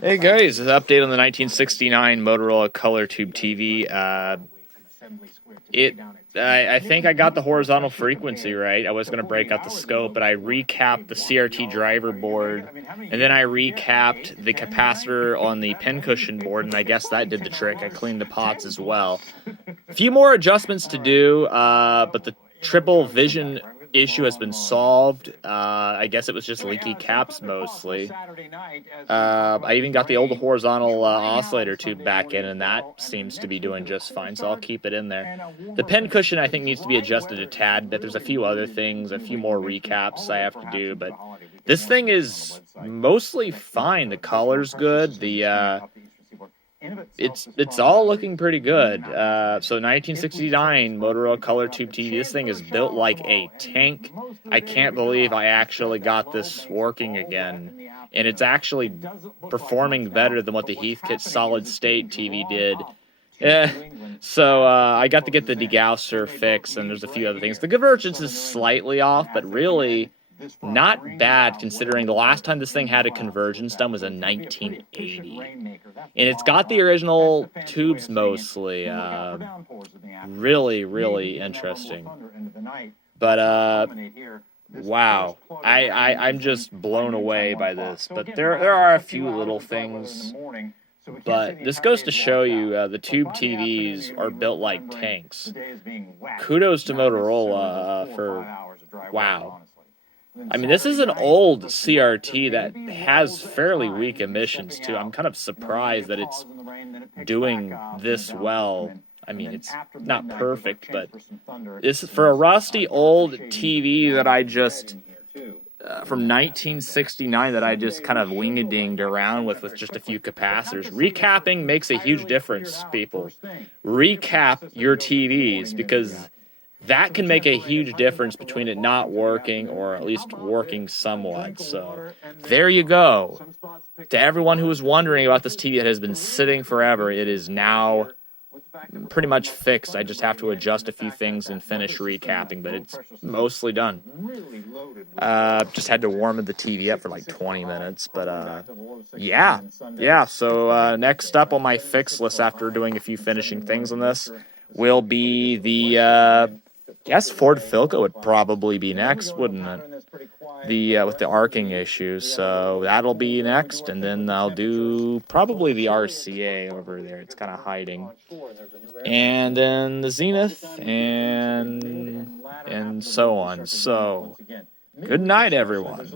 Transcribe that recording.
Hey guys, an update on the 1969 Motorola Color Tube TV. I think I got the horizontal frequency right. I was going to break out the scope, but I recapped the CRT driver board, and then I recapped the capacitor on the pincushion board, and I guess that did the trick. I cleaned the pots as well. A few more adjustments to do, but the triple vision issue has been solved. I guess it was just leaky caps mostly. I even got the old horizontal oscillator tube back in, and that seems to be doing just fine, so I'll keep it in there. The pen cushion, I think, needs to be adjusted a tad bit. There's a few other things, a few more recaps I have to do, but this thing is mostly fine. The color's good. It's all looking pretty good. So 1969 Motorola Color Tube TV. This thing is built like a tank. I can't believe I actually got this working again, and it's actually performing better than what the Heathkit solid state TV did. Yeah, so I got to get the degausser fix, and there's a few other things. The convergence is slightly off, but really not bad considering the last time this thing had a convergence done was in 1980. And it's got the original tubes mostly. Really, really interesting. But, wow. I'm just blown away by this. But there are a few little things. But this goes to show you the tube TVs are built like tanks. Kudos to Motorola for, wow. I mean, this is an old CRT that has fairly weak emissions, too. I'm kind of surprised that it's doing this well. I mean, it's not perfect, but this is for a rusty old TV that I just, from 1969, that I just kind of wing-a-dinged around with just a few capacitors. Recapping makes a huge difference, people. Recap your TVs, because that can make a huge difference between it not working or at least working somewhat. So there you go. To everyone who was wondering about this TV that has been sitting forever, it is now pretty much fixed. I just have to adjust a few things and finish recapping, but it's mostly done. Just had to warm the TV up for like 20 minutes, but yeah. So next up on my fix list after doing a few finishing things on this will be the guess Ford Filco would probably be next, wouldn't it? With the arcing issues, so that'll be next, and then I'll do probably the RCA over there. It's kind of hiding, and then the Zenith, and so on. So, good night, everyone.